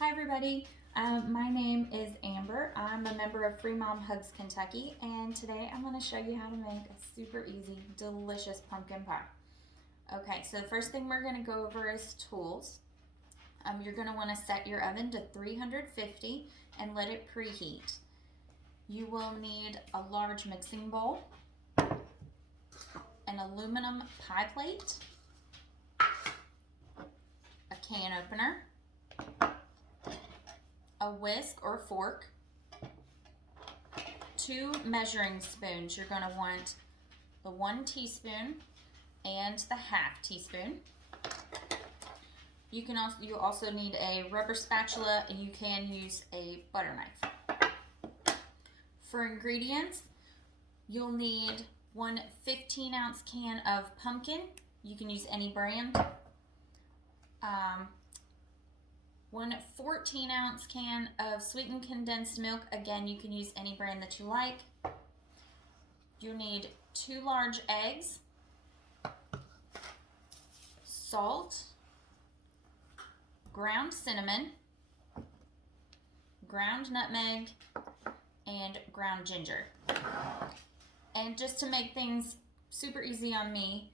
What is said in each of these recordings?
Hi everybody, my name is Amber. I'm a member of Free Mom Hugs Kentucky, and today I'm going to show you how to make a super easy, delicious pumpkin pie. Okay, so the first thing we're going to go over is tools. You're going to want to set your oven to 350 and let it preheat. You will need a large mixing bowl, an aluminum pie plate, a can opener, a whisk or fork, 2 measuring spoons. You're going to want the 1 teaspoon and the 1/2 teaspoon. You also need a rubber spatula, and you can use a butter knife. For ingredients, you'll need 1 15-ounce can of pumpkin. You can use any brand. 1 14-ounce can of sweetened condensed milk. Again, you can use any brand that you like. You'll need 2 large eggs, salt, ground cinnamon, ground nutmeg, and ground ginger. And just to make things super easy on me,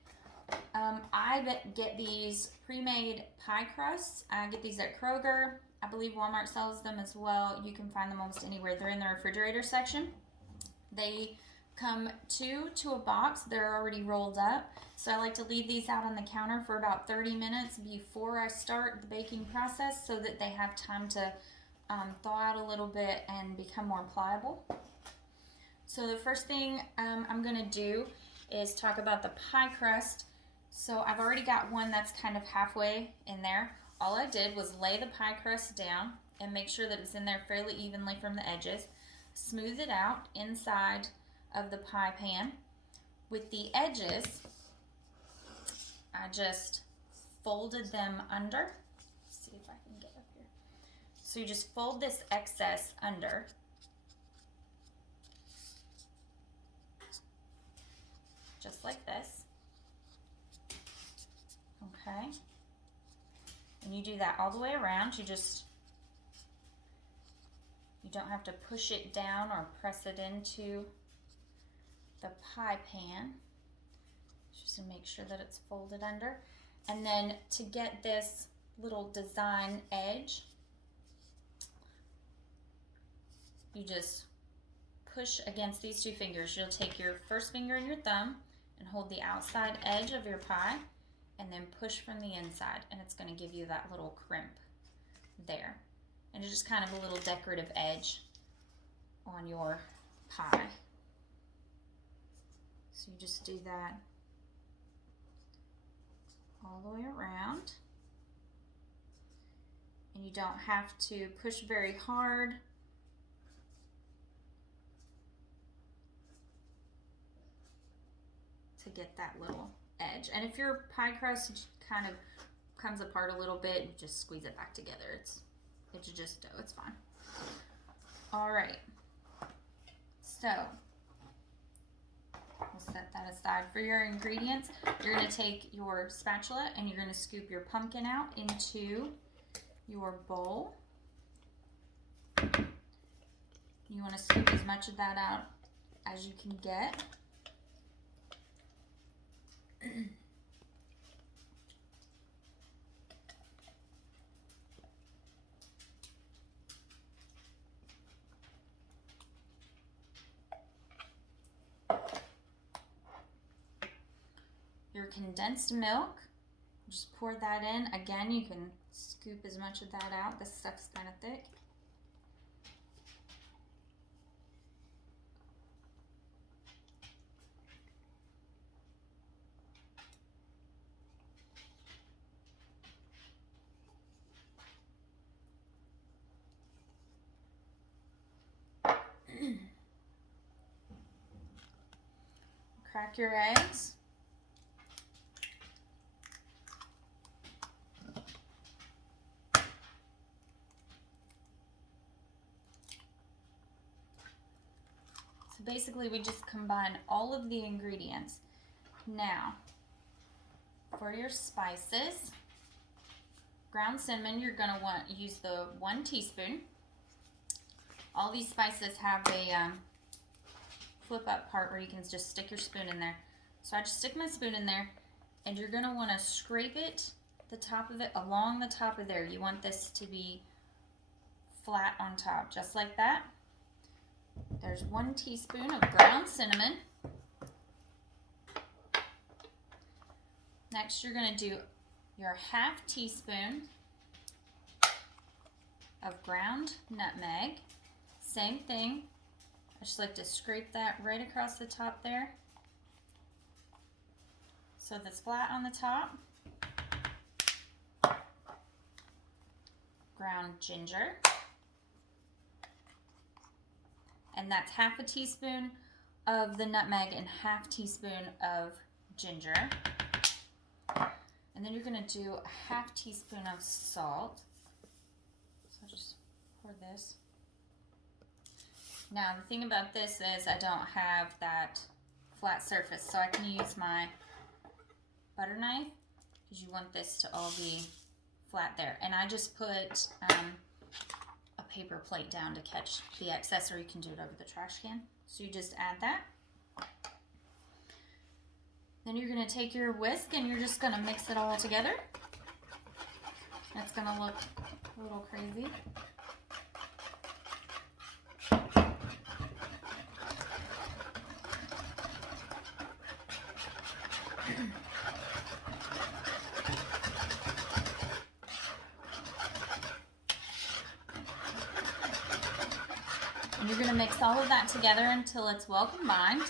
I get these pre-made pie crusts. I get these at Kroger. I believe Walmart sells them as well. You can find them almost anywhere. They're in the refrigerator section. They come 2 to a box. They're already rolled up. So I like to leave these out on the counter for about 30 minutes before I start the baking process so that they have time to thaw out a little bit and become more pliable. So the first thing I'm going to do is talk about the pie crust. So I've already got one that's kind of halfway in there. All I did was lay the pie crust down and make sure that it's in there fairly evenly from the edges. Smooth it out inside of the pie pan. With the edges, I just folded them under. Let's see if I can get up here. So you just fold this excess under. Just like this. Okay. And you do that all the way around. You don't have to push it down or press it into the pie pan. Just to make sure that it's folded under. And then to get this little design edge, you just push against these 2 fingers. You'll take your first finger and your thumb and hold the outside edge of your pie and then push from the inside, and it's going to give you that little crimp there. And it's just kind of a little decorative edge on your pie. So you just do that all the way around. And you don't have to push very hard. To get that little edge. And if your pie crust kind of comes apart a little bit, you just squeeze it back together. It's just dough. It's fine. All right. So we'll set that aside. For your ingredients, you're going to take your spatula and you're going to scoop your pumpkin out into your bowl. You want to scoop as much of that out as you can get. Your condensed milk, just pour that in. Again, you can scoop as much of that out. This stuff's kind of thick. Crack your eggs. So basically we just combine all of the ingredients. Now, for your spices, ground cinnamon, you're going to want to use the 1 teaspoon. All these spices have a flip up part where you can just stick your spoon in there. So I just stick my spoon in there, and you're going to want to scrape it, the top of it, along the top of there. You want this to be flat on top, just like that. There's 1 teaspoon of ground cinnamon. Next, you're going to do your 1/2 teaspoon of ground nutmeg. Same thing. I just like to scrape that right across the top there, so that's flat on the top. Ground ginger. And that's 1/2 teaspoon of the nutmeg and 1/2 teaspoon of ginger. And then you're going to do a 1/2 teaspoon of salt. So I'll just pour this. Now the thing about this is I don't have that flat surface, so I can use my butter knife, because you want this to all be flat there. And I just put a paper plate down to catch the excess, or you can do it over the trash can. So you just add that. Then you're going to take your whisk and you're just going to mix it all together. That's going to look a little crazy. And you're going to mix all of that together until it's well combined.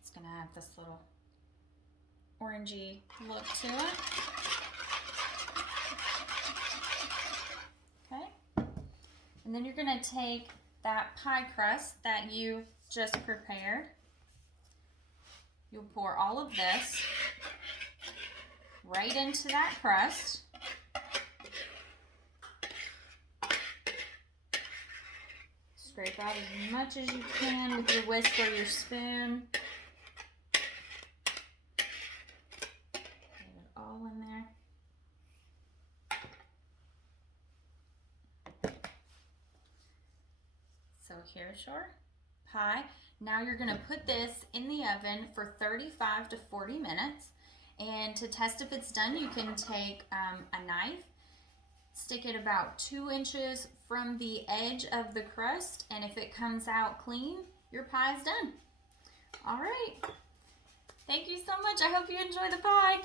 It's going to have this little orangey look to it. Okay. And then you're going to take that pie crust that you just prepared. You'll pour all of this right into that crust. Scrape out as much as you can with your whisk or your spoon. Get it all in there. So here's your pie. Now you're going to put this in the oven for 35 to 40 minutes. And to test if it's done, you can take a knife, stick it about 2 inches from the edge of the crust, and if it comes out clean, your pie is done. All right. Thank you so much. I hope you enjoy the pie.